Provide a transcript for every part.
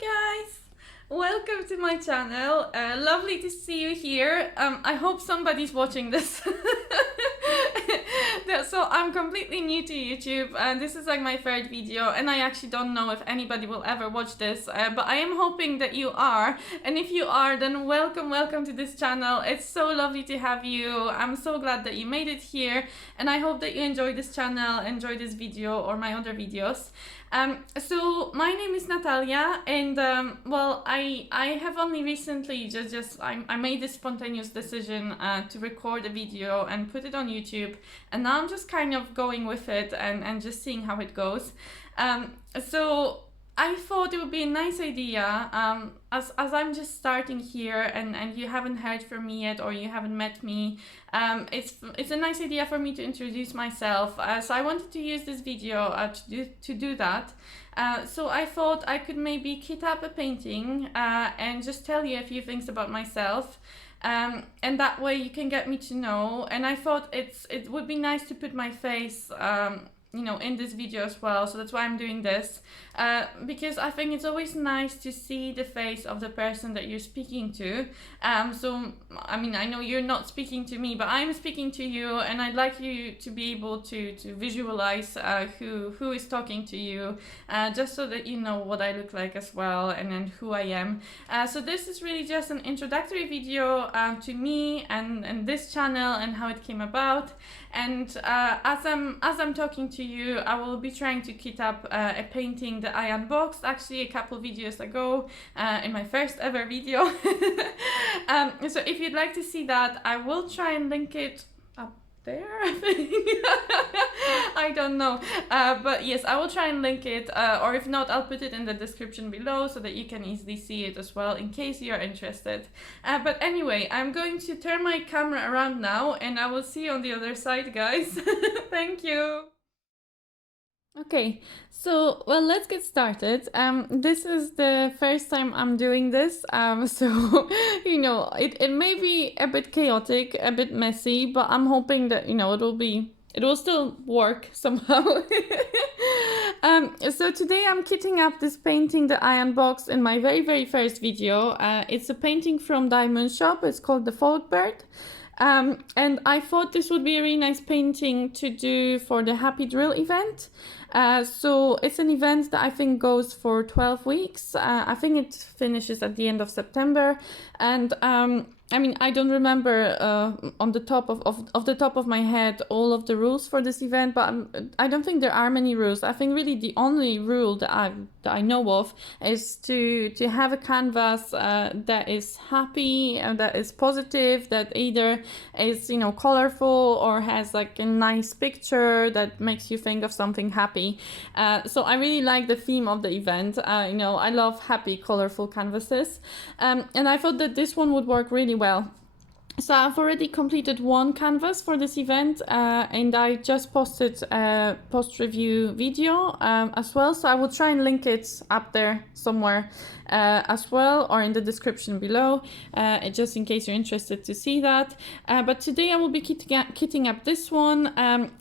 guys, welcome to my channel. Lovely to see you here. I hope somebody's watching this. So I'm completely new to YouTube and this is like my third video, and I actually don't know if anybody will ever watch this, but I am hoping that you are, and if you are, then welcome to this channel. It's so lovely to have you. I'm so glad that you made it here, and I hope that you enjoy this channel, enjoy this video or my other videos. So my name is Natalia, and well, I have only recently I made this spontaneous decision to record a video and put it on YouTube, and now I'm just kind of going with it and just seeing how it goes. So I thought it would be a nice idea, as I'm just starting here and you haven't heard from me yet or you haven't met me, it's a nice idea for me to introduce myself. So I wanted to use this video to do that. So I thought I could maybe kit up a painting and just tell you a few things about myself. And that way you can get me to know. And I thought it would be nice to put my face you know, in this video as well, so that's why I'm doing this, because I think it's always nice to see the face of the person that you're speaking to. So I mean, I know you're not speaking to me, but I'm speaking to you, and I'd like you to be able to visualize who is talking to you, just so that you know what I look like as well, and then who I am. So this is really just an introductory video to me and this channel and how it came about. And as I'm talking to you, I will be trying to kit up a painting that I unboxed actually a couple videos ago, in my first ever video. So if you'd like to see that, I will try and link it up there, I think. I don't know, but yes, I will try and link it, or if not, I'll put it in the description below so that you can easily see it as well in case you're interested. But anyway, I'm going to turn my camera around now and I will see you on the other side, guys. Thank you. Okay, so well, let's get started. This is the first time I'm doing this, so you know, it may be a bit chaotic, a bit messy, but I'm hoping that, you know, it will still work somehow. So today I'm kitting up this painting that I unboxed in my very first video. It's a painting from DIYMoonshop. It's called The Fault Bird. And I thought this would be a really nice painting to do for the Happy Drill event. So it's an event that I think goes for 12 weeks. I think it finishes at the end of September, and I mean, I don't remember on the top of my head all of the rules for this event, but I don't think there are many rules. I think really the only rule that I know of is to have a canvas that is happy and that is positive, that either is, you know, colorful or has like a nice picture that makes you think of something happy. So I really like the theme of the event. You know, I love happy, colorful canvases, and I thought that this one would work really well. So I've already completed one canvas for this event, and I just posted a post-review video as well, so I will try and link it up there somewhere as well, or in the description below, just in case you're interested to see that. But today I will be kitting up this one.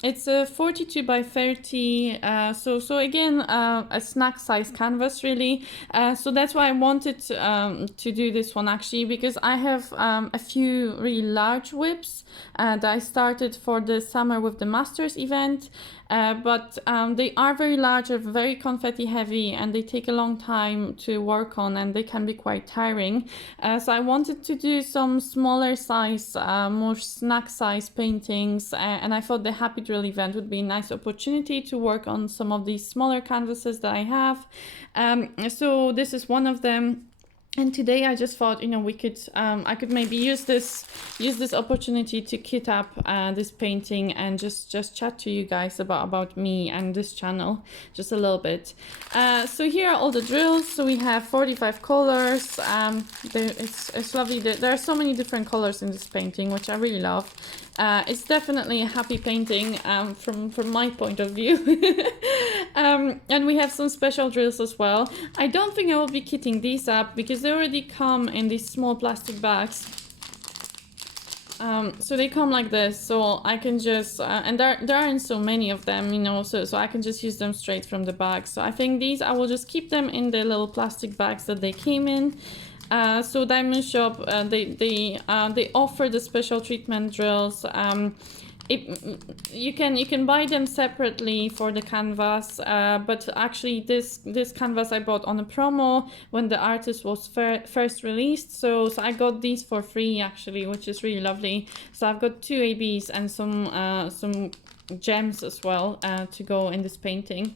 It's a 42 by 30, so again, a snack size canvas really. So that's why I wanted to do this one actually, because I have a few really large whips that I started for the summer with the Masters event, but they are very large, are very confetti heavy, and they take a long time to work on, and they can be quite tiring. So I wanted to do some smaller size, more snack size paintings, and I thought the Happy Drill event would be a nice opportunity to work on some of these smaller canvases that I have. So this is one of them. And today I just thought, you know, we could, I could maybe use this opportunity to kit up this painting and just chat to you guys about me and this channel just a little bit. So here are all the drills. So we have 45 colors. It's lovely. There are so many different colors in this painting, which I really love. It's definitely a happy painting from my point of view. And we have some special drills as well. I don't think I will be kitting these up because they already come in these small plastic bags. So they come like this, so I can just and there aren't so many of them, you know, so I can just use them straight from the bag. So I think these I will just keep them in the little plastic bags that they came in. So DIYMoonshop, they offer the special treatment drills. You can buy them separately for the canvas, but actually this canvas I bought on a promo when the artist was first released, so I got these for free actually, which is really lovely. So I've got 2 ABs and some gems as well to go in this painting.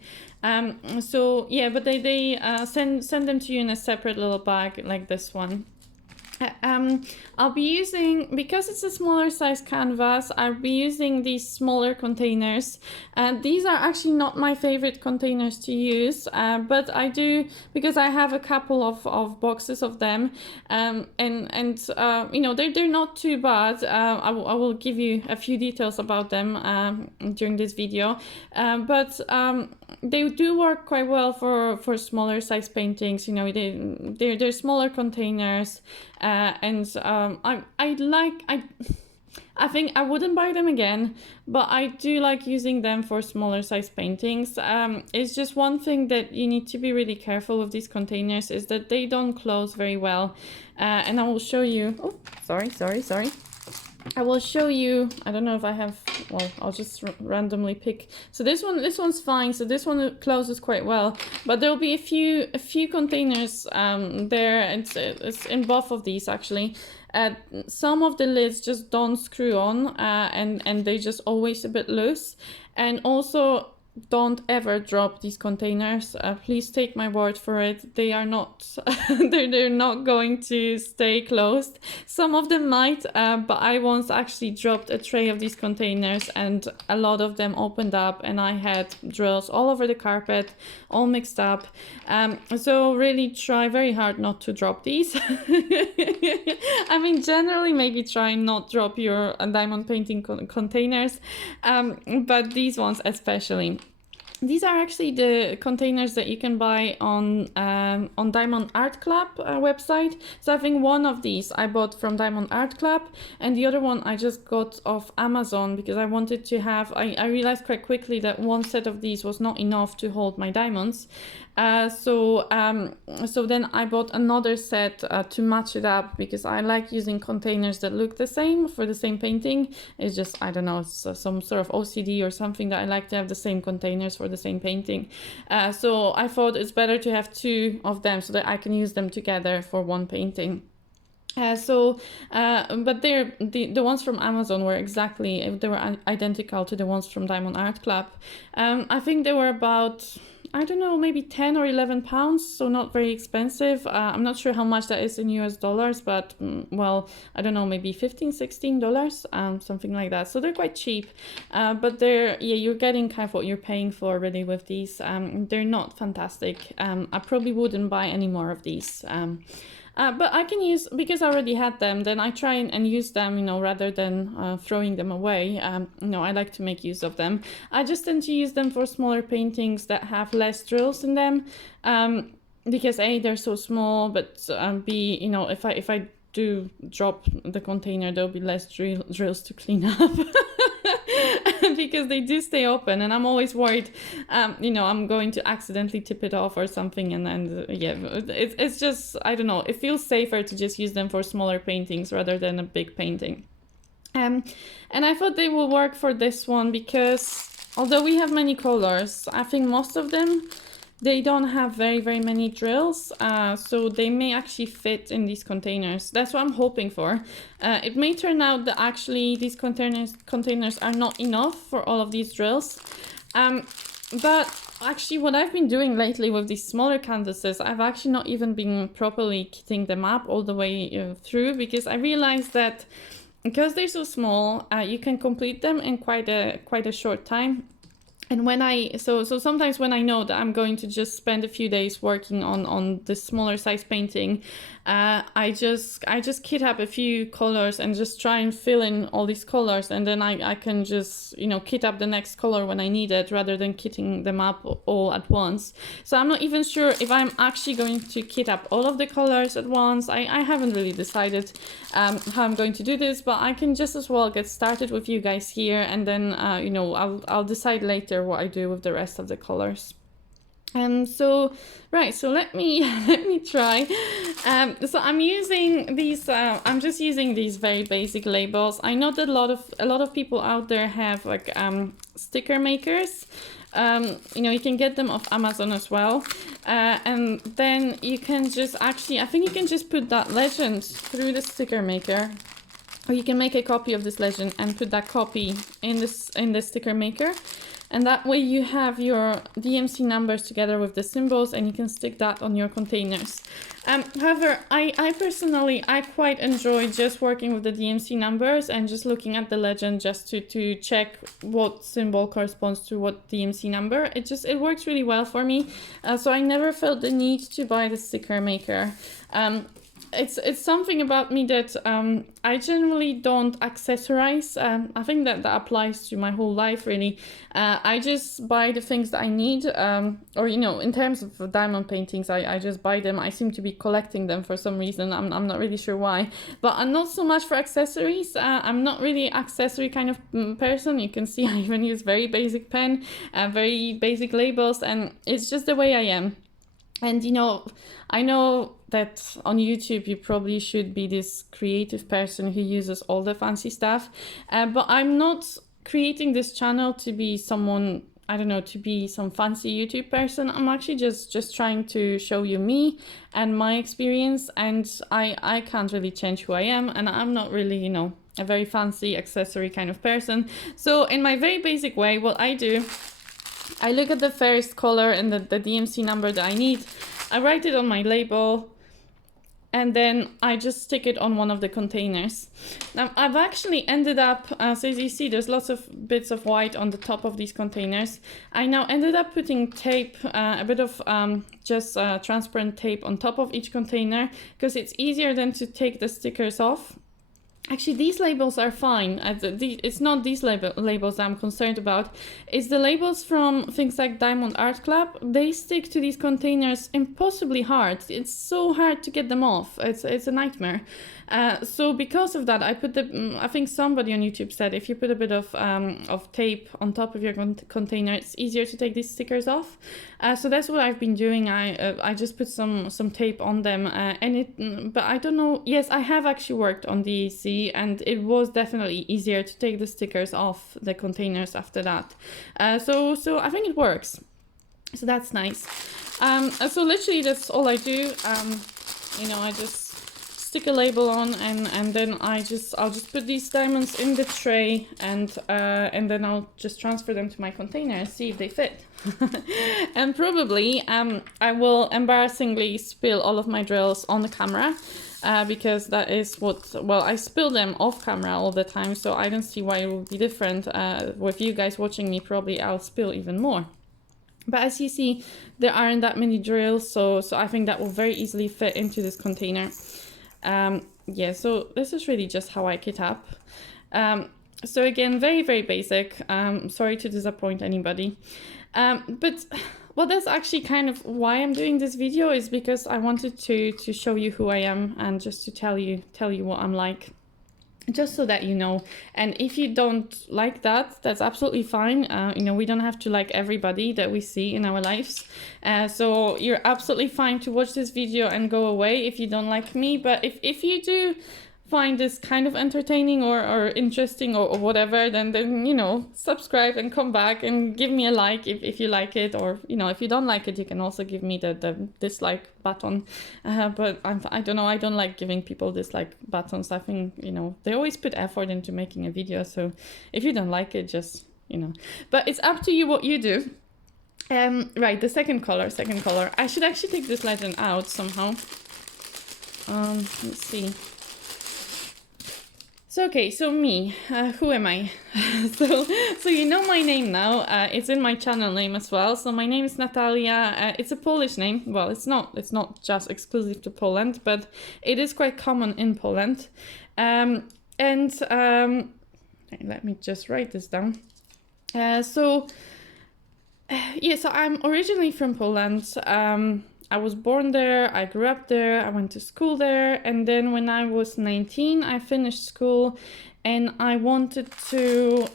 So yeah, but they send them to you in a separate little bag like this one. I'll be using, because it's a smaller size canvas, I'll be using these smaller containers, and these are actually not my favorite containers to use, but I do, because I have a couple of boxes of them, and you know, they're not too bad. I will give you a few details about them during this video, but they do work quite well for smaller size paintings. You know, they're smaller containers, and I think I wouldn't buy them again, but I do like using them for smaller size paintings. It's just one thing that you need to be really careful with these containers is that they don't close very well, and I will show you. Oh, sorry. I will show you. I don't know if I have. Well, I'll just randomly pick. So this one's fine. So this one closes quite well, but there will be a few containers there. It's in both of these actually. Some of the lids just don't screw on, and they just always a bit loose. And also, don't ever drop these containers. Please take my word for it. They are not they're not going to stay closed. Some of them might, but I once actually dropped a tray of these containers and a lot of them opened up and I had drills all over the carpet, all mixed up. So really try very hard not to drop these. I mean, generally maybe try not drop your diamond painting containers, but these ones especially. These are actually the containers that you can buy on Diamond Art Club website. So I think one of these I bought from Diamond Art Club, and the other one I just got off Amazon because I wanted to have. I realized quite quickly that one set of these was not enough to hold my diamonds. So then I bought another set to match it up because I like using containers that look the same for the same painting. It's just, I don't know, it's some sort of OCD or something that I like to have the same containers for the same painting. So I thought it's better to have 2 of them so that I can use them together for one painting. But they're the ones from Amazon were identical to the ones from Diamond Art Club. I think they were about, I don't know, maybe 10 or 11 pounds, so not very expensive. I'm not sure how much that is in US dollars, but well, I don't know, maybe $15-16, something like that. So they're quite cheap, but you're getting kind of what you're paying for already with these. They're not fantastic. I probably wouldn't buy any more of these. But I can use, because I already had them, then I try and use them, you know, rather than throwing them away. You know, I like to make use of them. I just tend to use them for smaller paintings that have less drills in them, because A, they're so small, but B, you know, if I do drop the container, there'll be less drills to clean up. Because they do stay open, and I'm always worried, you know, I'm going to accidentally tip it off or something, and then yeah, it's just, I don't know, it feels safer to just use them for smaller paintings rather than a big painting. And I thought they will work for this one because although we have many colors, I think most of them, they don't have very many drills, so they may actually fit in these containers. That's what I'm hoping for. It may turn out that actually these containers are not enough for all of these drills. But actually what I've been doing lately with these smaller canvases, I've actually not even been properly kitting them up all the way through, because I realized that because they're so small, you can complete them in quite a short time. And when so sometimes when I know that I'm going to just spend a few days working on this smaller size painting, I just kit up a few colors and just try and fill in all these colors, and then I can just, you know, kit up the next color when I need it, rather than kitting them up all at once. So I'm not even sure if I'm actually going to kit up all of the colors at once. I haven't really decided how I'm going to do this, but I can just as well get started with you guys here, and then you know, I'll decide later what I do with the rest of the colors. So right, so let me try. So I'm using these. I'm just using these very basic labels. I know that a lot of people out there have like sticker makers. You know, you can get them off Amazon as well, and then you can just actually, I think you can just put that legend through the sticker maker. Or you can make a copy of this legend and put that copy in the sticker maker. And that way you have your DMC numbers together with the symbols, and you can stick that on your containers. However, I personally, I quite enjoy just working with the DMC numbers and just looking at the legend just to check what symbol corresponds to what DMC number. It works really well for me. So I never felt the need to buy the sticker maker. It's something about me that I generally don't accessorize. I think that applies to my whole life, really. I just buy the things that I need, or, you know, in terms of diamond paintings, I just buy them. I seem to be collecting them for some reason. I'm not really sure why, but I'm not so much for accessories. I'm not really accessory kind of person. You can see I even use very basic pen, very basic labels, and it's just the way I am. And, you know, I know that on YouTube you probably should be this creative person who uses all the fancy stuff, but I'm not creating this channel to be someone, I don't know, to be some fancy YouTube person. I'm actually just trying to show you me and my experience, and I can't really change who I am, and I'm not really, you know, a very fancy accessory kind of person. So in my very basic way, what I do, I look at the first color and the DMC number that I need. I write it on my label, and then I just stick it on one of the containers. Now I've actually ended up, so as you see, there's lots of bits of white on the top of these containers. I now ended up putting tape, a bit of just transparent tape on top of each container, because it's easier than to take the stickers off. Actually, these labels are fine. It's not these labels I'm concerned about. It's the labels from things like Diamond Art Club. They stick to these containers impossibly hard. It's so hard to get them off. It's a nightmare. So because of that, I put I think somebody on YouTube said if you put a bit of tape on top of your container, it's easier to take these stickers off. So that's what I've been doing. I just put some tape on them, but I don't know. Yes, I have actually worked on DEC, and it was definitely easier to take the stickers off the containers after that. So I think it works. So that's nice. So literally that's all I do. You know, I just stick a label on, and then I'll just put these diamonds in the tray, and then I'll just transfer them to my container and see if they fit. And probably I will embarrassingly spill all of my drills on the camera, because that is well, I spill them off camera all the time, so I don't see why it will be different. With you guys watching me, probably I'll spill even more. But as you see, there aren't that many drills, so I think that will very easily fit into this container. Yeah, so this is really just how I kit up. So again, very, very basic. Sorry to disappoint anybody. But well, that's actually kind of why I'm doing this video, is because I wanted to show you who I am, and just to tell you what I'm like, just so that you know. And if you don't like that, that's absolutely fine. You know, we don't have to like everybody that we see in our lives. So you're absolutely fine to watch this video and go away if you don't like me. But if you do find this kind of entertaining or interesting or whatever, then you know, subscribe and come back and give me a like if you like it, or you know, if you don't like it, you can also give me the dislike button. But I don't know, I don't like giving people dislike buttons. I think, you know, they always put effort into making a video, so if you don't like it, just, you know, but it's up to you what you do. Right, the second color. I should actually take this legend out somehow. Let's see. So okay, so me, who am I? so you know my name now. It's in my channel name as well. So my name is Natalia. It's a Polish name. Well, it's not. It's not just exclusive to Poland, but it is quite common in Poland. Let me just write this down. So I'm originally from Poland. I was born there, I grew up there, I went to school there, and then when I was 19, I finished school and I wanted to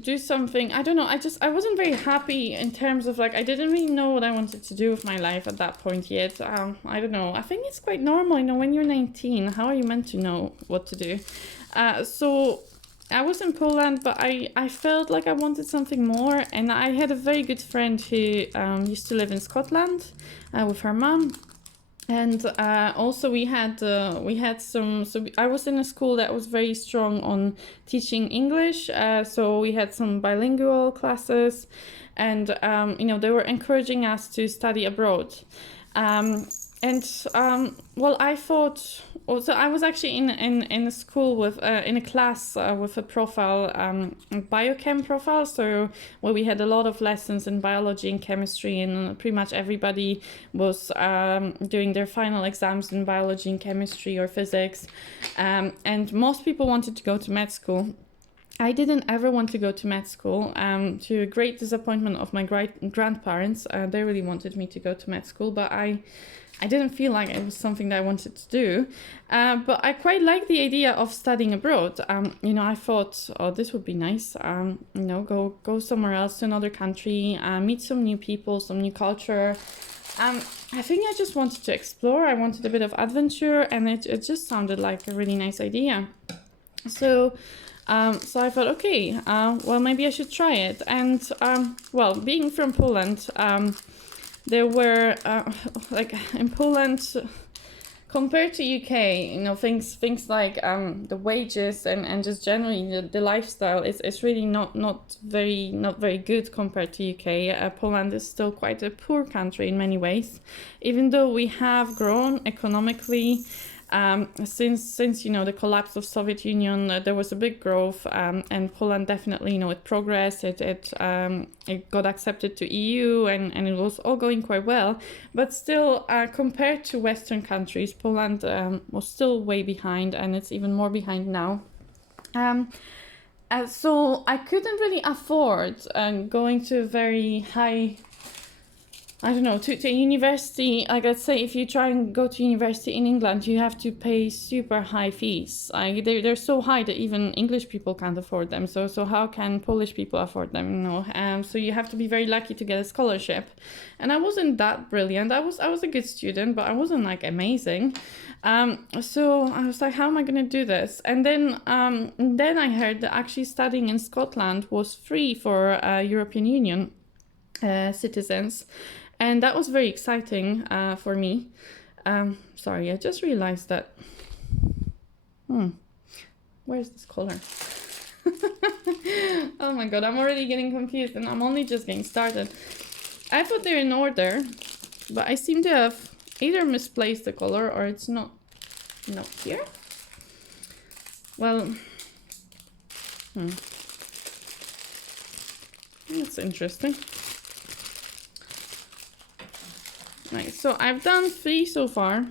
do something. I don't know, I wasn't very happy in terms of like, I didn't really know what I wanted to do with my life at that point yet. I don't know, I think it's quite normal, you know, when you're 19, how are you meant to know what to do? So I was in Poland, but I felt like I wanted something more, and I had a very good friend who used to live in Scotland with her mom, and also we had some. So I was in a school that was very strong on teaching English, so we had some bilingual classes, and you know, they were encouraging us to study abroad. Well, I thought. Also, I was actually in a school with in a class with a profile, biochem profile. So where we had a lot of lessons in biology and chemistry, and pretty much everybody was doing their final exams in biology and chemistry or physics, and most people wanted to go to med school. I didn't ever want to go to med school, to a great disappointment of my grandparents. They really wanted me to go to med school, but I didn't feel like it was something that I wanted to do. But I quite like the idea of studying abroad. You know, I thought, oh, this would be nice. You know, go somewhere else to another country, meet some new people, some new culture. I think I just wanted to explore. I wanted a bit of adventure, and it just sounded like a really nice idea. So I thought, okay, well, maybe I should try it. And well, being from Poland, there were like in Poland, compared to UK, you know, things like the wages and just generally the lifestyle is really not very good compared to UK. Poland is still quite a poor country in many ways, even though we have grown economically. Since you know, the collapse of Soviet Union, there was a big growth, and Poland definitely, you know, it progressed. It got accepted to EU, and it was all going quite well. But still, compared to Western countries, Poland was still way behind, and it's even more behind now. So I couldn't really afford going to a very high, I don't know, to university. Like, let's say if you try and go to university in England, you have to pay super high fees. They're so high that even English people can't afford them. So how can Polish people afford them? You know, so you have to be very lucky to get a scholarship. And I wasn't that brilliant. I was a good student, but I wasn't like amazing. So I was like, how am I going to do this? And then I heard that actually studying in Scotland was free for European Union citizens. And that was very exciting for me. Sorry, I just realized that. Where's this color? Oh my god, I'm already getting confused, and I'm only just getting started. I thought they're in order, but I seem to have either misplaced the color or it's not here. Well, that's interesting. Right, so I've done 3 so far.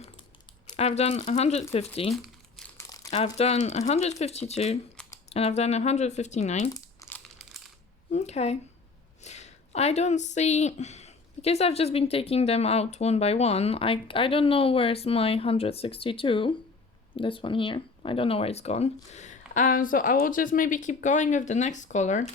I've done 150. I've done 152. And I've done 159. Okay. I don't see, because I've just been taking them out one by one, I don't know where's my 162. This one here. I don't know where it's gone. So I will just maybe keep going with the next color.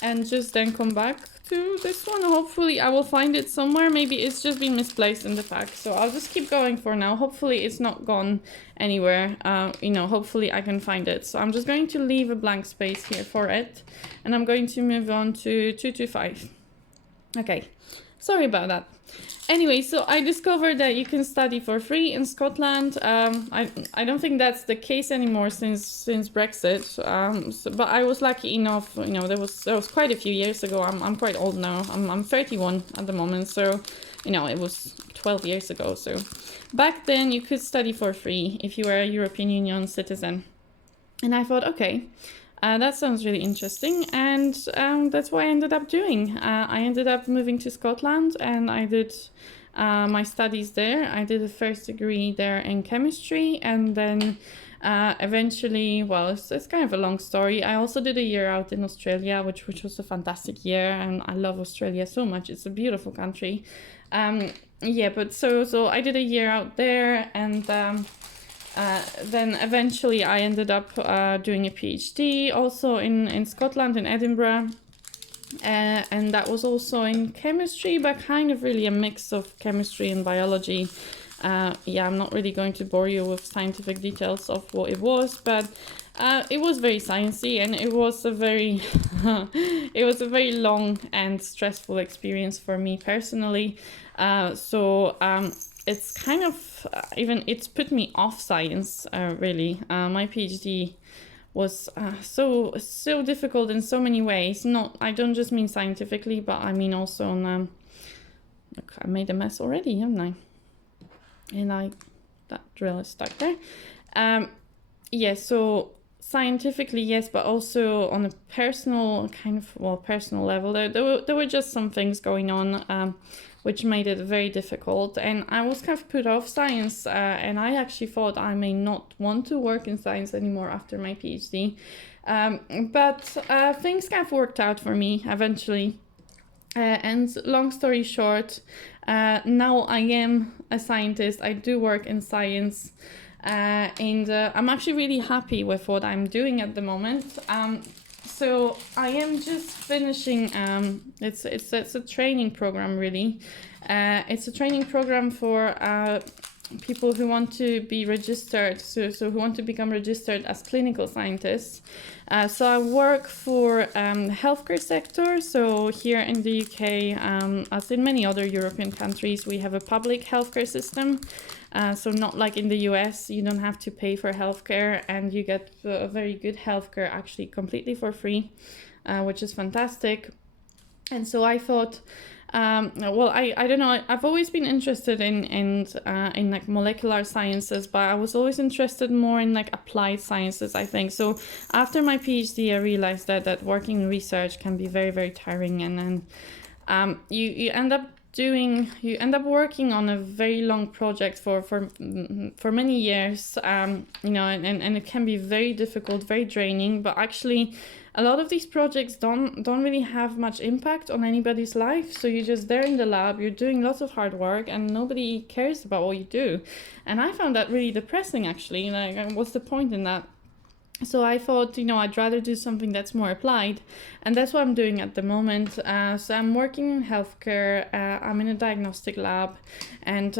And just then come back to this one. Hopefully I will find it somewhere. Maybe it's just been misplaced in the pack. So I'll just keep going for now. Hopefully it's not gone anywhere. You know, hopefully I can find it. So I'm just going to leave a blank space here for it. And I'm going to move on to 225. Okay, sorry about that. Anyway, so I discovered that you can study for free in Scotland. I don't think that's the case anymore since Brexit. But I was lucky enough. You know, there was quite a few years ago. I'm quite old now. I'm 31 at the moment. So, you know, it was 12 years ago. So back then you could study for free if you were a European Union citizen. And I thought, okay, that sounds really interesting, and that's what I ended up doing. I ended up moving to Scotland, and I did my studies there. I did a first degree there in chemistry, and then eventually, well, it's kind of a long story. I also did a year out in Australia, which was a fantastic year, and I love Australia so much. It's a beautiful country. Yeah, but so I did a year out there, and then eventually I ended up doing a PhD also in Scotland, in Edinburgh. And that was also in chemistry, but kind of really a mix of chemistry and biology. Yeah, I'm not really going to bore you with scientific details of what it was, but it was very sciencey, and it was a very it was a very long and stressful experience for me personally. It's kind of it's put me off science, really. My PhD was so difficult in so many ways. I don't just mean scientifically, but I mean also on look, I made a mess already, haven't I? And that drill is stuck there. Yeah, so scientifically, yes, but also on a personal personal level, there were just some things going on which made it very difficult, and I was kind of put off science, and I actually thought I may not want to work in science anymore after my PhD, but things kind of worked out for me eventually, and long story short, now I am a scientist. I do work in science, and I'm actually really happy with what I'm doing at the moment. So I am just finishing, it's a training program, really. It's a training program for people who want to be registered, so who want to become registered as clinical scientists. So I work for healthcare sector. So here in the UK, as in many other European countries, we have a public healthcare system. So not like in the US, you don't have to pay for healthcare, and you get a very good healthcare actually completely for free, which is fantastic. And so I thought, well, I don't know, I've always been interested in like molecular sciences, but I was always interested more in like applied sciences, I think. So after my PhD, I realized that working in research can be very, very tiring, and then you end up working on a very long project for many years, you know, and it can be very difficult, very draining, but actually a lot of these projects don't really have much impact on anybody's life. So you're just there in the lab, you're doing lots of hard work, and nobody cares about what you do. And I found that really depressing, actually. Like, what's the point in that? So I thought, you know, I'd rather do something that's more applied, and that's what I'm doing at the moment. So I'm working in healthcare. I'm in a diagnostic lab, and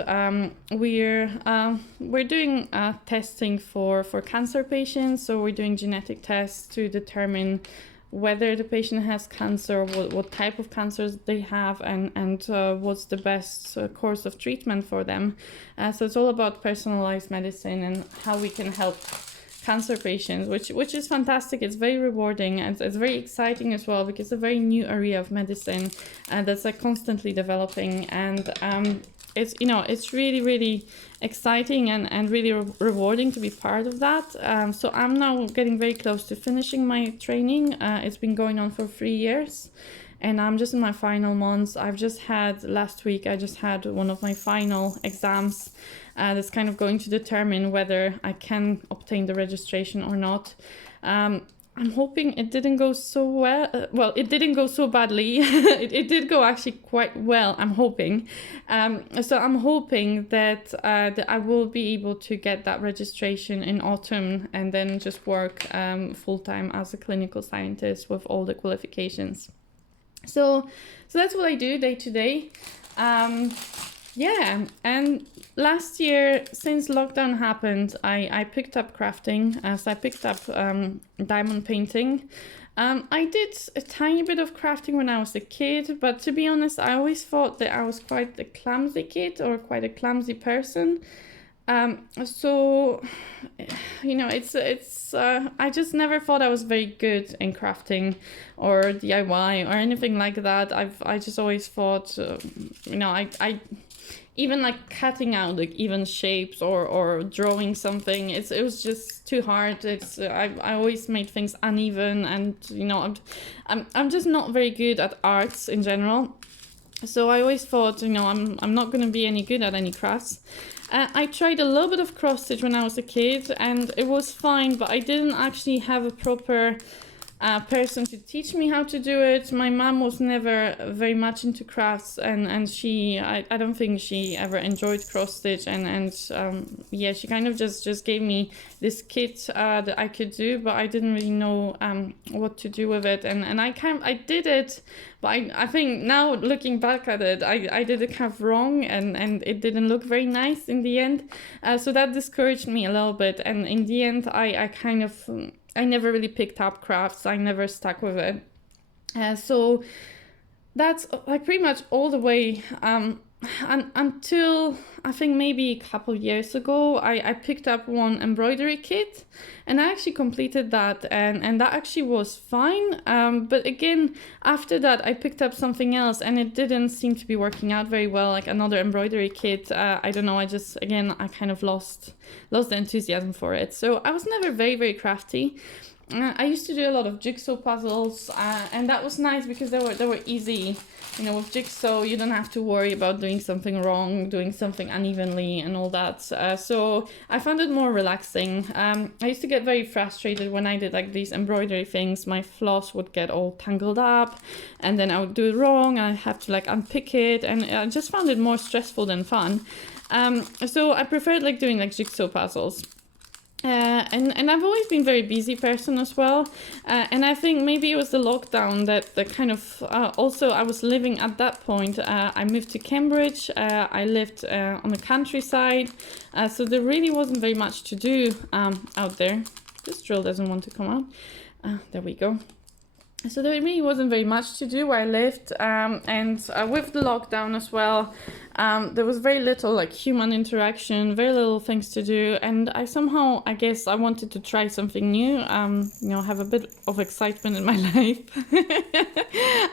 we're doing testing for cancer patients. So we're doing genetic tests to determine whether the patient has cancer, what type of cancers they have, and what's the best course of treatment for them. So it's all about personalized medicine and how we can help cancer patients, which is fantastic. It's very rewarding, and it's very exciting as well, because it's a very new area of medicine that's like constantly developing, and it's, you know, it's really, really exciting and really rewarding to be part of that. So I'm now getting very close to finishing my training. It's been going on for 3 years, and I'm just in my final months. Last week I just had one of my final exams that's kind of going to determine whether I can obtain the registration or not. I'm hoping it didn't go so well. Well, it didn't go so badly. it did go actually quite well, I'm hoping. So I'm hoping that I will be able to get that registration in autumn, and then just work full-time as a clinical scientist with all the qualifications. So that's what I do day to day. Yeah, and last year, since lockdown happened, I picked up crafting. So I picked up diamond painting. I did a tiny bit of crafting when I was a kid, but to be honest, I always thought that I was quite a clumsy kid, or quite a clumsy person. So, you know, I just never thought I was very good in crafting or DIY or anything like that. I just always thought, you know, even like cutting out like even shapes or drawing something, it was just too hard. I always made things uneven, and you know, I'm just not very good at arts in general. So I always thought, you know, I'm not going to be any good at any crafts. I tried a little bit of cross stitch when I was a kid, and it was fine, but I didn't actually have a proper person to teach me how to do it. My mom was never very much into crafts, and I don't think she ever enjoyed cross stitch, and yeah, she kind of just gave me this kit that I could do, but I didn't really know what to do with it, and I did it, but I think now looking back at it, I did it kind of wrong, and it didn't look very nice in the end, so that discouraged me a little bit, and in the end I never really picked up crafts. I never stuck with it. So that's like pretty much all the way until I think maybe a couple of years ago, I picked up one embroidery kit, and I actually completed that, and that actually was fine. But again, after that, I picked up something else, and it didn't seem to be working out very well, like another embroidery kit. I don't know, I kind of lost the enthusiasm for it. So I was never very, very crafty. I used to do a lot of jigsaw puzzles, and that was nice because they were easy. You know, with jigsaw, you don't have to worry about doing something wrong, doing something unevenly and all that. So I found it more relaxing. I used to get very frustrated when I did like these embroidery things. My floss would get all tangled up, and then I would do it wrong. I'd have to like unpick it, and I just found it more stressful than fun. So I preferred like doing like jigsaw puzzles. And I've always been a very busy person as well, and I think maybe it was the lockdown that kind of also I was living at that point. I moved to Cambridge. I lived on the countryside, so there really wasn't very much to do out there. This drill doesn't want to come out. There we go. So there really wasn't very much to do where I lived, and with the lockdown as well, there was very little like human interaction, very little things to do, and I guess I wanted to try something new, you know, have a bit of excitement in my life.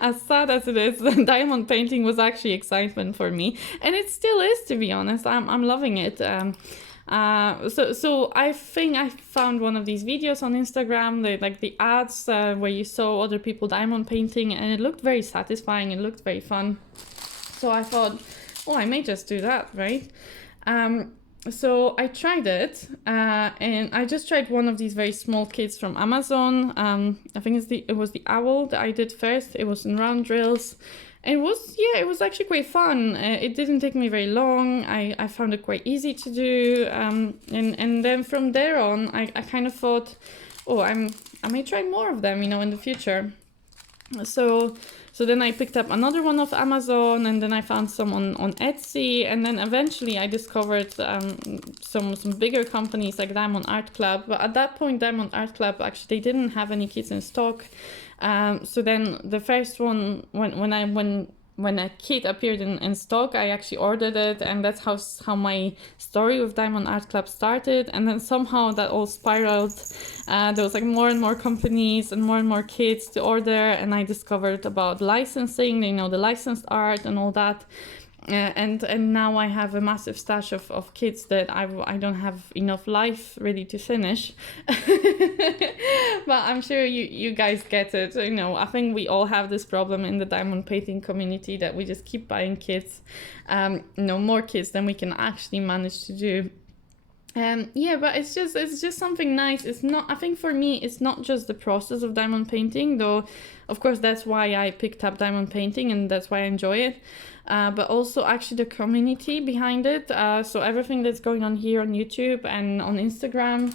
As sad as it is, diamond painting was actually excitement for me, and it still is, to be honest. I'm loving it. So I think I found one of these videos on Instagram, the ads where you saw other people diamond painting, and it looked very satisfying. It looked very fun. So I thought, oh, I may just do that, right? So I tried it, and I just tried one of these very small kits from Amazon. I think it was the owl that I did first. It was in round drills. It was actually quite fun. It didn't take me very long. I found it quite easy to do. And then from there on, I kind of thought, oh, I may try more of them, you know, in the future. So then I picked up another one off Amazon, and then I found some on Etsy, and then eventually I discovered some bigger companies like Diamond Art Club. But at that point, Diamond Art Club, actually, they didn't have any kits in stock. So then the first one, when a kit appeared in stock, I actually ordered it, and that's how my story with Diamond Art Club started. And then somehow that all spiraled. There was like more and more companies and more kits to order, and I discovered about licensing, you know, the licensed art and all that. And now I have a massive stash of kits that I don't have enough life really to finish. But I'm sure you guys get it. You know, I think we all have this problem in the diamond painting community that we just keep buying kits, you know, more kits than we can actually manage to do. Yeah, but it's just something nice. It's not, I think for me, it's not just the process of diamond painting, though of course that's why I picked up diamond painting and that's why I enjoy it, but also actually the community behind it. So everything that's going on here on YouTube and on Instagram,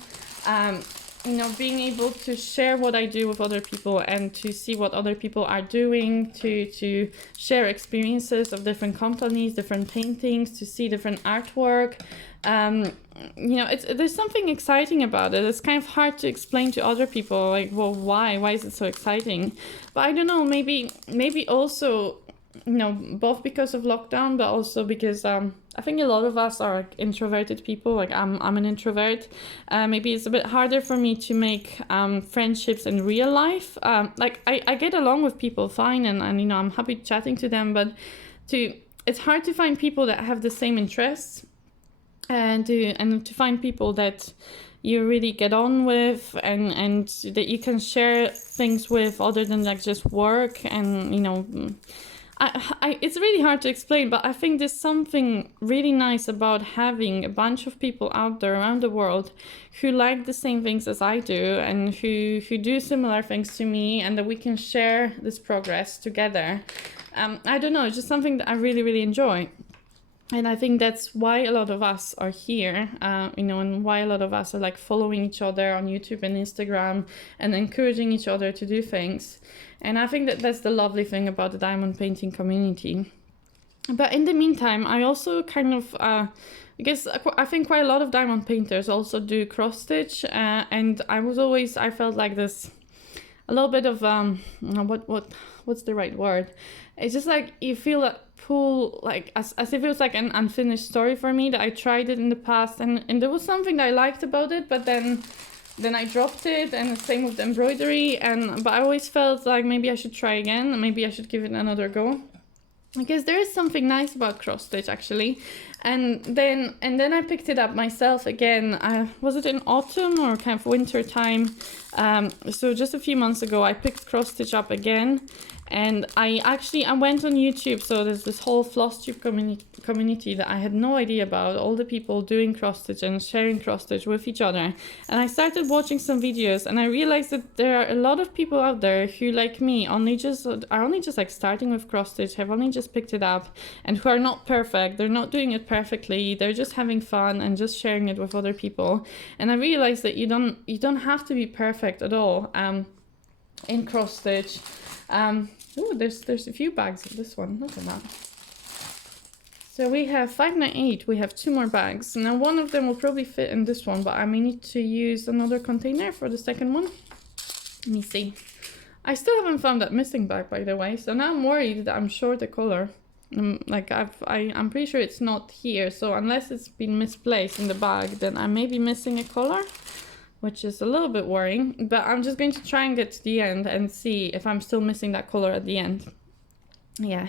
you know, being able to share what I do with other people and to see what other people are doing, to share experiences of different companies, different paintings, to see different artwork. You know, there's something exciting about it. It's kind of hard to explain to other people, like, well, why is it so exciting? But I don't know, maybe also, you know, both because of lockdown, but also because I think a lot of us are like introverted people. Like I'm an introvert. Maybe it's a bit harder for me to make friendships in real life. Like I get along with people fine, and you know, I'm happy chatting to them, but it's hard to find people that have the same interests, and to find people that you really get on with, and that you can share things with other than like just work. And it's really hard to explain, but I think there's something really nice about having a bunch of people out there around the world who like the same things as I do, and who do similar things to me, and that we can share this progress together. I don't know, it's just something that I really, really enjoy. And I think that's why a lot of us are here, and why a lot of us are like following each other on YouTube and Instagram and encouraging each other to do things. And I think that that's the lovely thing about the diamond painting community. But in the meantime, I also kind of, because I think quite a lot of diamond painters also do cross stitch, and I felt like this, a little bit of, what's the right word? It's just like you feel that pull, like as if it was like an unfinished story for me, that I tried it in the past, and there was something that I liked about it, but then I dropped it, and the same with the embroidery, but I always felt like maybe I should try again, maybe I should give it another go, because there is something nice about cross stitch actually. And then I picked it up myself again. Was it in autumn or kind of winter time? So just a few months ago I picked cross stitch up again. And I went on YouTube, so there's this whole floss tube community that I had no idea about, all the people doing cross stitch and sharing cross stitch with each other. And I started watching some videos, and I realized that there are a lot of people out there who, like me, are only just like starting with cross stitch, have only just picked it up, and who are not perfect. They're not doing it perfectly. They're just having fun and just sharing it with other people. And I realized that you don't have to be perfect at all in cross stitch. There's a few bags of this one. Look at that. So we have 598. We have 2 more bags. Now one of them will probably fit in this one, but I may need to use another container for the second one. Let me see. I still haven't found that missing bag, by the way. So now I'm worried that I'm short a color. I'm pretty sure it's not here. So unless it's been misplaced in the bag, then I may be missing a color, which is a little bit worrying, but I'm just going to try and get to the end and see if I'm still missing that color at the end. Yeah.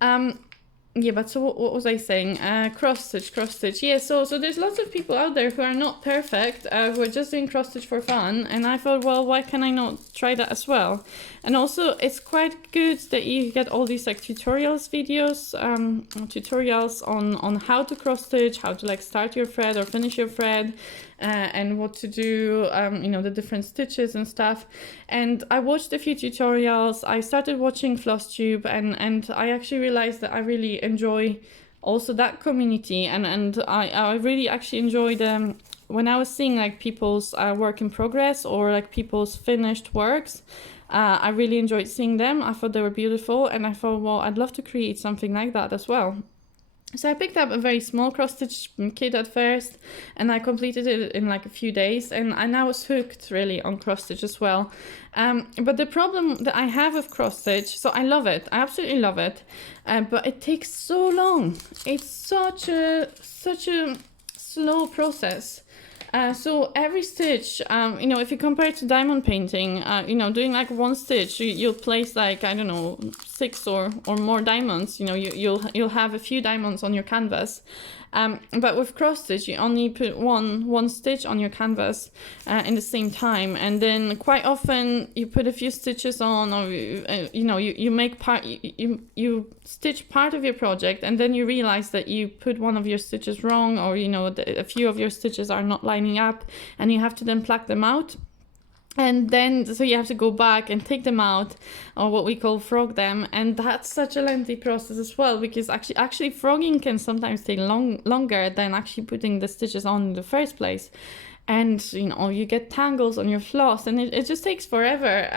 But so what was I saying? Cross stitch. Yeah, so there's lots of people out there who are not perfect, who are just doing cross stitch for fun, and I thought, well, why can I not try that as well? And also, it's quite good that you get all these like tutorials on how to cross stitch, how to like start your thread or finish your thread, and what to do, the different stitches and stuff. And I watched a few tutorials. I started watching FlossTube, and I actually realized that I really enjoy also that community, and I really actually enjoyed when I was seeing like people's work in progress, or like people's finished works. I really enjoyed seeing them. I thought they were beautiful, and I thought, well, I'd love to create something like that as well. So I picked up a very small cross stitch kit at first, and I completed it in like a few days, and I was hooked really on cross stitch as well. But the problem that I have with cross stitch, so I love it, I absolutely love it, but it takes so long. It's such a slow process. So every stitch, if you compare it to diamond painting, doing like one stitch, you'll place like, I don't know, 6 or more diamonds. You'll have a few diamonds on your canvas. But with cross stitch, you only put one stitch on your canvas in the same time, and then quite often you put a few stitches on, or you make part, you stitch part of your project, and then you realize that you put one of your stitches wrong, or a few of your stitches are not lining up, and you have to then pluck them out. And then, so you have to go back and take them out, or what we call frog them, and that's such a lengthy process as well, because actually frogging can sometimes take longer than actually putting the stitches on in the first place. And you get tangles on your floss, and it just takes forever.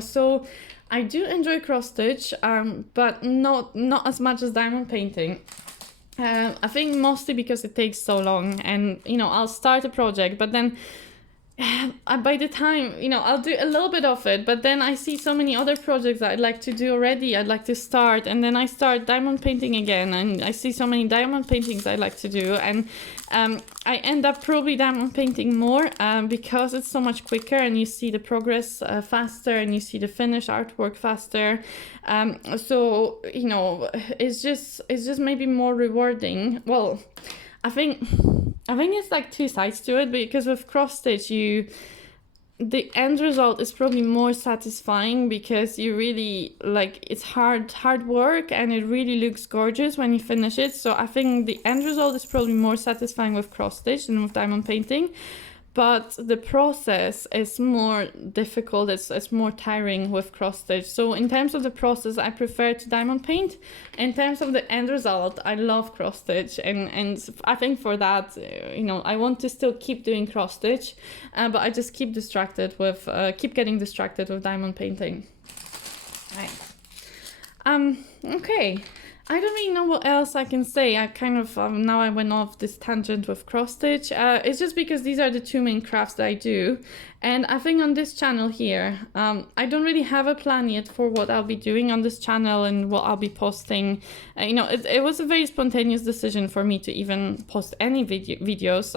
So I do enjoy cross stitch, but not as much as diamond painting. I think mostly because it takes so long, and I'll start a project, but then by the time, I'll do a little bit of it, but then I see so many other projects that I'd like to do already. I'd like to start, and then I start diamond painting again, and I see so many diamond paintings I'd like to do, and I end up probably diamond painting more because it's so much quicker, and you see the progress faster, and you see the finished artwork faster. So it's just maybe more rewarding. Well, I think it's like two sides to it, because with cross stitch, the end result is probably more satisfying, because you really it's hard work, and it really looks gorgeous when you finish it. So I think the end result is probably more satisfying with cross stitch than with diamond painting. But the process is more difficult, it's more tiring with cross stitch. So in terms of the process, I prefer to diamond paint. In terms of the end result, I love cross stitch, and I think for that, I want to still keep doing cross stitch, but I just keep getting distracted with diamond painting. Right. Okay. I don't really know what else I can say. I kind of, now I went off this tangent with cross stitch. It's just because these are the two main crafts that I do. And I think on this channel here, I don't really have a plan yet for what I'll be doing on this channel and what I'll be posting. It was a very spontaneous decision for me to even post any videos,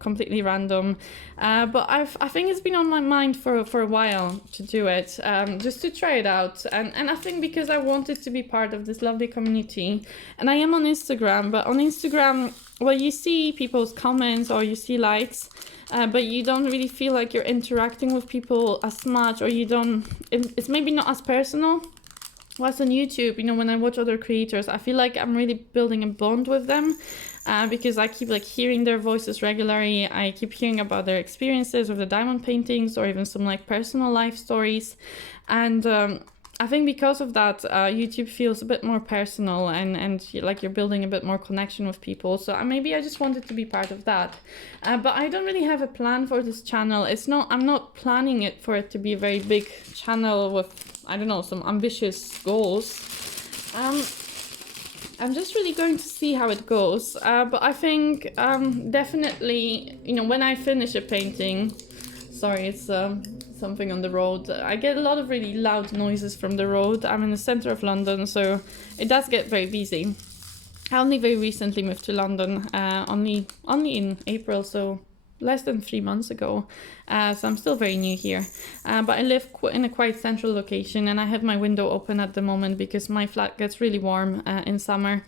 completely random. But I think it's been on my mind for a while to do it, just to try it out. And I think because I wanted to be part of this lovely community. And I am on Instagram, but on Instagram, well, you see people's comments or you see likes, but you don't really feel like you're interacting with people as much, or it's maybe not as personal. Whereas on YouTube, when I watch other creators, I feel like I'm really building a bond with them, because I keep hearing their voices regularly. I keep hearing about their experiences with the diamond paintings, or even some personal life stories. And I think because of that, YouTube feels a bit more personal, and you're building a bit more connection with people. So maybe I just wanted to be part of that. But I don't really have a plan for this channel. I'm not planning it for it to be a very big channel with, I don't know, some ambitious goals. I'm just really going to see how it goes. But I think definitely, when I finish a painting, sorry, it's something on the road. I get a lot of really loud noises from the road. I'm in the center of London, so it does get very busy. I only very recently moved to London, only in April, so less than 3 months ago. So I'm still very new here. But I live in a quite central location, and I have my window open at the moment because my flat gets really warm in summer.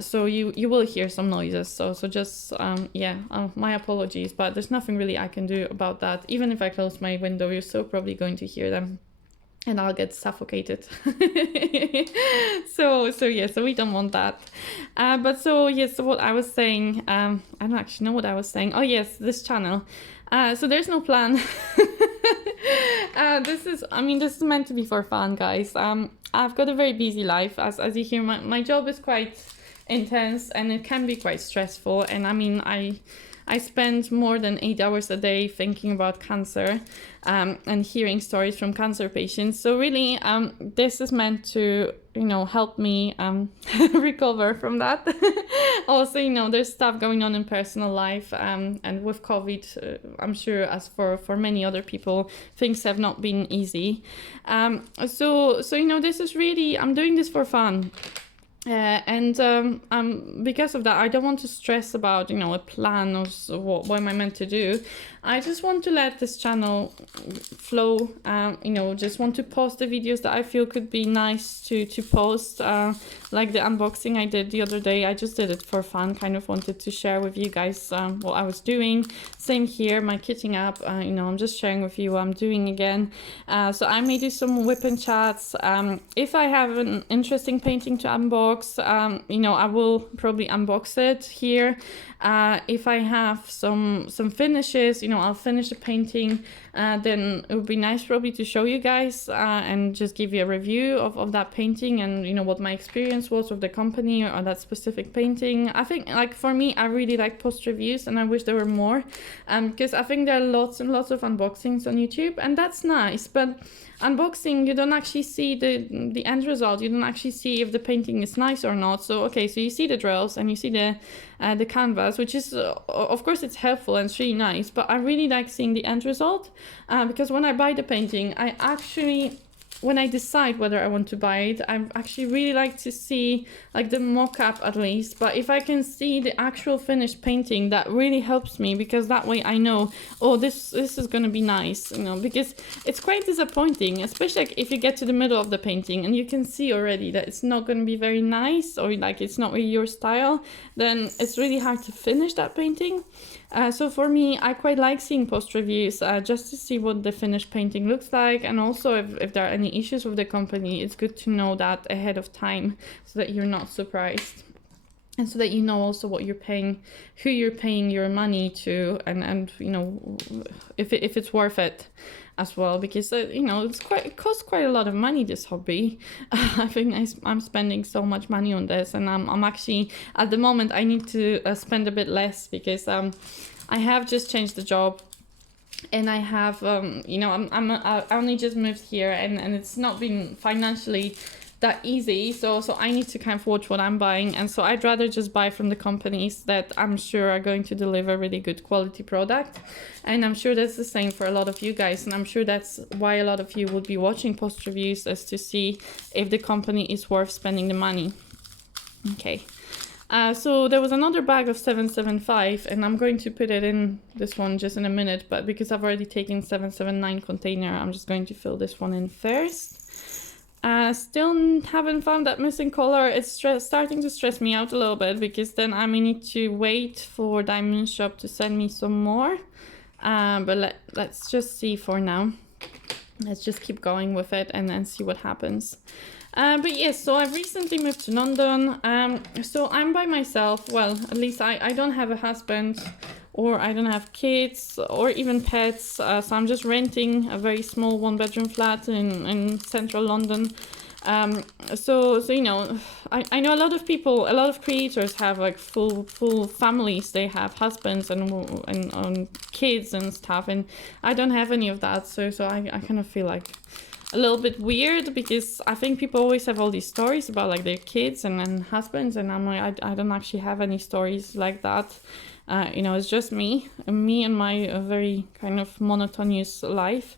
So you will hear some noises. So just, my apologies, but there's nothing really I can do about that. Even if I close my window, you're still probably going to hear them, and I'll get suffocated. So we don't want that. So what I was saying, I don't actually know what I was saying. Oh yes, this channel. So there's no plan. This is meant to be for fun, guys. I've got a very busy life. As you hear, my job is quite intense, and it can be quite stressful. And I spend more than 8 hours a day thinking about cancer, and hearing stories from cancer patients. So really, this is meant to, help me recover from that. Also, there's stuff going on in personal life, and with COVID, I'm sure as for many other people, things have not been easy. So this is really, I'm doing this for fun. Because of that, I don't want to stress about, a plan or what am I meant to do. I just want to let this channel flow, just want to post the videos that I feel could be nice to post, like the unboxing I did the other day. I just did it for fun, kind of wanted to share with you guys what I was doing. Same here, my kitting app, I'm just sharing with you what I'm doing again. So I may do some whip and chats. If I have an interesting painting to unbox, I will probably unbox it here. If I have some finishes, I'll finish the painting. then it would be nice probably to show you guys and just give you a review of that painting, and you know what my experience was with the company or that specific painting. I think like for me, I really like post reviews, and I wish there were more, because I think there are lots and lots of unboxings on YouTube, and that's nice, but unboxing, you don't actually see the end result. You don't actually see if the painting is nice or not. So okay, so you see the drills and you see the canvas, which is of course it's helpful and it's really nice, but I really like seeing the end result, because when I buy the painting, when I decide whether I want to buy it, I actually really like to see like the mock-up at least. But if I can see the actual finished painting, that really helps me, because that way I know, oh, this is going to be nice, you know, because it's quite disappointing, especially like if you get to the middle of the painting and you can see already that it's not going to be very nice, or like it's not really your style, then it's really hard to finish that painting. So for me, I quite like seeing post reviews just to see what the finished painting looks like, and also if there are any issues with the company, it's good to know that ahead of time so that you're not surprised, and so that you know also what you're paying, who you're paying your money to, and you know if it's worth it as well, because you know it costs quite a lot of money, this hobby. I think I'm spending so much money on this, and I'm actually at the moment I need to spend a bit less, because I have just changed the job, and I have you know I only just moved here, and it's not been financially that easy, so I need to kind of watch what I'm buying, and so I'd rather just buy from the companies that I'm sure are going to deliver really good quality product. And I'm sure that's the same for a lot of you guys, and I'm sure that's why a lot of you would be watching post reviews, is to see if the company is worth spending the money. Okay, so there was another bag of 775, and I'm going to put it in this one just in a minute, but because I've already taken 779 container, I'm just going to fill this one in first. Still haven't found that missing color. It's starting to stress me out a little bit, because then I may need to wait for DIYMoonshop to send me some more. But let's just see for now. Let's just keep going with it and then see what happens. But yes, so I've recently moved to London. So I'm by myself. Well, at least I don't have a husband, or I don't have kids or even pets. So I'm just renting a very small 1-bedroom flat in central London. So you know, I know a lot of people, a lot of creators have like full families. They have husbands and kids and stuff, and I don't have any of that. So I kind of feel like a little bit weird, because I think people always have all these stories about like their kids and husbands, and I'm like, I don't actually have any stories like that. You know, it's just me and my very kind of monotonous life.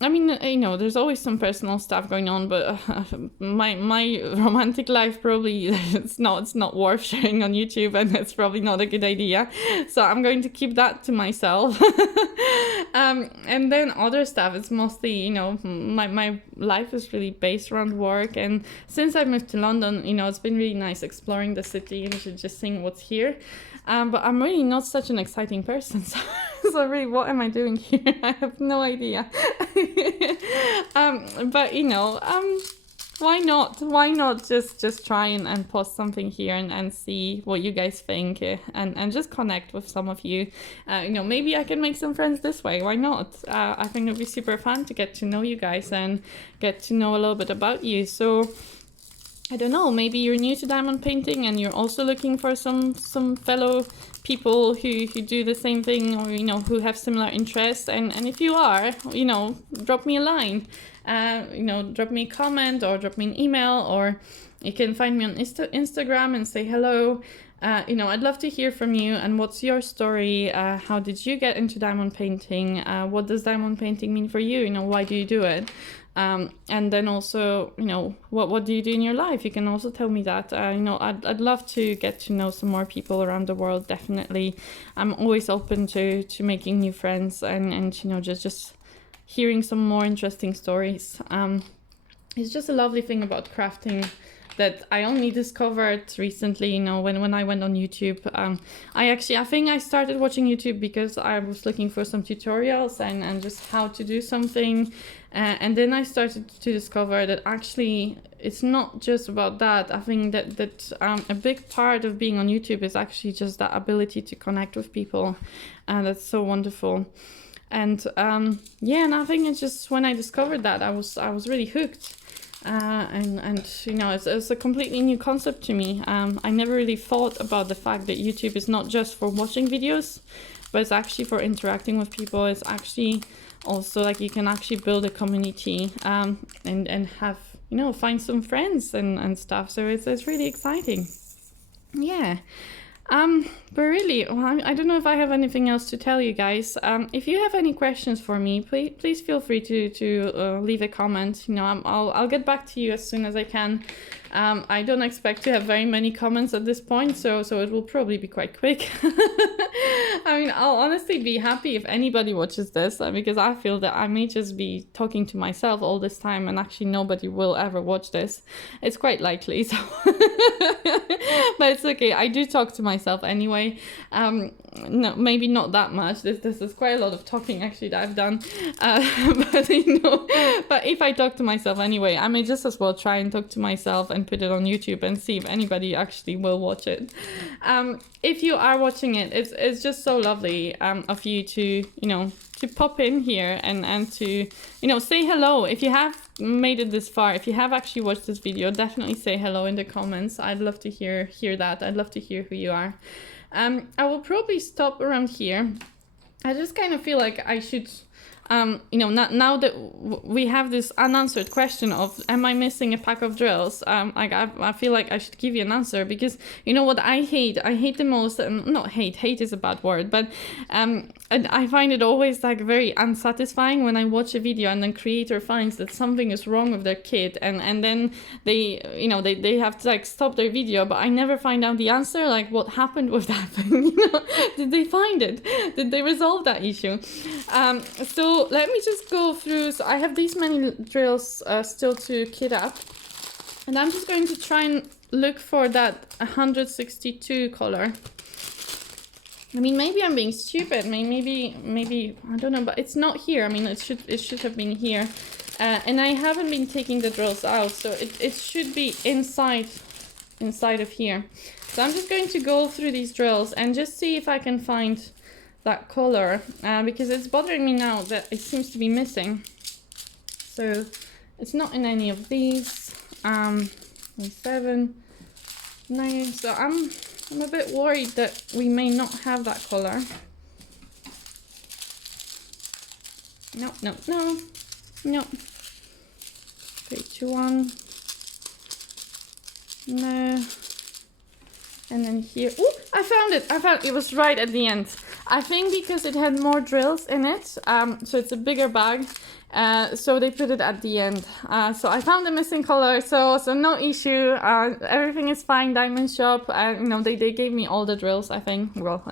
I mean, you know, there's always some personal stuff going on, but my romantic life probably it's not worth sharing on YouTube, and it's probably not a good idea. So I'm going to keep that to myself. And then other stuff, it's mostly, you know, my life is really based around work. And since I moved to London, you know, it's been really nice exploring the city and just seeing what's here. But I'm really not such an exciting person, so really, what am I doing here? I have no idea. But you know, why not? Why not just try and post something here and see what you guys think, and just connect with some of you. You know, maybe I can make some friends this way. Why not? I think it'd be super fun to get to know you guys and get to know a little bit about you. So I don't know, maybe you're new to diamond painting and you're also looking for some fellow people who do the same thing, or, you know, who have similar interests. And if you are, you know, drop me a line, you know, drop me a comment or drop me an email, or you can find me on Instagram and say hello. You know, I'd love to hear from you, and what's your story? How did you get into diamond painting? What does diamond painting mean for you? You know, why do you do it? And then also, you know, what do you do in your life? You can also tell me that. You know, I'd love to get to know some more people around the world. Definitely, I'm always open to making new friends and you know, just hearing some more interesting stories. It's just a lovely thing about crafting that I only discovered recently, you know, when I went on YouTube. I think I started watching YouTube because I was looking for some tutorials and just how to do something. And then I started to discover that actually it's not just about that. I think that a big part of being on YouTube is actually just that ability to connect with people. And that's so wonderful. And yeah, and I think it's just when I discovered that I was really hooked. And you know, it's a completely new concept to me. I never really thought about the fact that YouTube is not just for watching videos, but it's actually for interacting with people. It's actually also like you can actually build a community, and have, you know, find some friends and stuff. So it's really exciting. Yeah. But really, well, I don't know if I have anything else to tell you guys. If you have any questions for me, please feel free to leave a comment. You know, I'll get back to you as soon as I can. I don't expect to have very many comments at this point, so it will probably be quite quick. I mean, I'll honestly be happy if anybody watches this, because I feel that I may just be talking to myself all this time and actually nobody will ever watch this. It's quite likely, so but it's okay. I do talk to myself anyway. No, maybe not that much. This is quite a lot of talking actually that I've done. But you know, but if I talk to myself anyway, I may just as well try and talk to myself and put it on YouTube and see if anybody actually will watch it. If you are watching it, it's just so lovely of you to, you know, to pop in here and to, you know, say hello. If you have made it this far, if you have actually watched this video, definitely say hello in the comments. I'd love to hear that. I'd love to hear who you are. I will probably stop around here. I just kind of feel like I should, you know, now that we have this unanswered question of, am I missing a pack of drills? I feel like I should give you an answer, because you know what I hate the most, not hate is a bad word, but and I find it always like very unsatisfying when I watch a video and then creator finds that something is wrong with their kit, and then they, you know, they have to like stop their video, but I never find out the answer, like what happened with that thing. You know, did they find it? Did they resolve that issue? So let me just go through. So I have these many drills still to kit up, and I'm just going to try and look for that 162 color. I mean, maybe I'm being stupid. Maybe I don't know, but it's not here. I mean, it should have been here, and I haven't been taking the drills out, so it should be inside of here. So I'm just going to go through these drills and just see if I can find that color, because it's bothering me now that it seems to be missing. So it's not in any of these. 7, 9. So I'm a bit worried that we may not have that color. No. 3, 2, 1. No. And then here, oh, I found it. It was right at the end. I think because it had more drills in it, so it's a bigger bag, so they put it at the end. So I found the missing color, so no issue. Everything is fine. DIYMoonshop, you know, they gave me all the drills. I think. Well,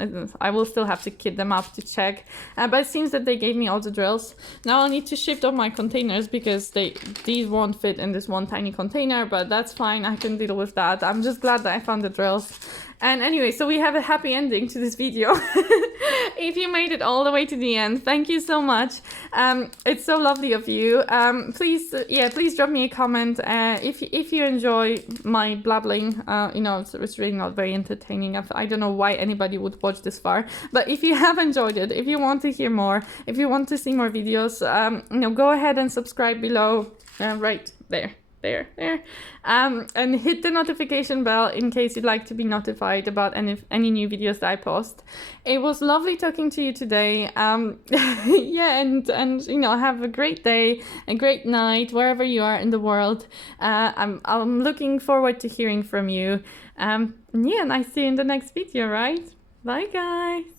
I will still have to kit them up to check, but it seems that they gave me all the drills. Now I'll need to shift all my containers because these won't fit in this one tiny container, but that's fine. I can deal with that. I'm just glad that I found the drills. And anyway, so we have a happy ending to this video. If you made it all the way to the end, thank you so much. It's so lovely of you. Please drop me a comment if you enjoy my blabbling. You know, it's really not very entertaining. I don't know why anybody would watch this far, but if you have enjoyed it, if you want to hear more, if you want to see more videos, you know, go ahead and subscribe below, right there. And hit the notification bell in case you'd like to be notified about any new videos that I post. It was lovely talking to you today. Yeah, and you know, have a great day, a great night wherever you are in the world. I'm looking forward to hearing from you. Yeah, and I see you in the next video, right? Bye guys.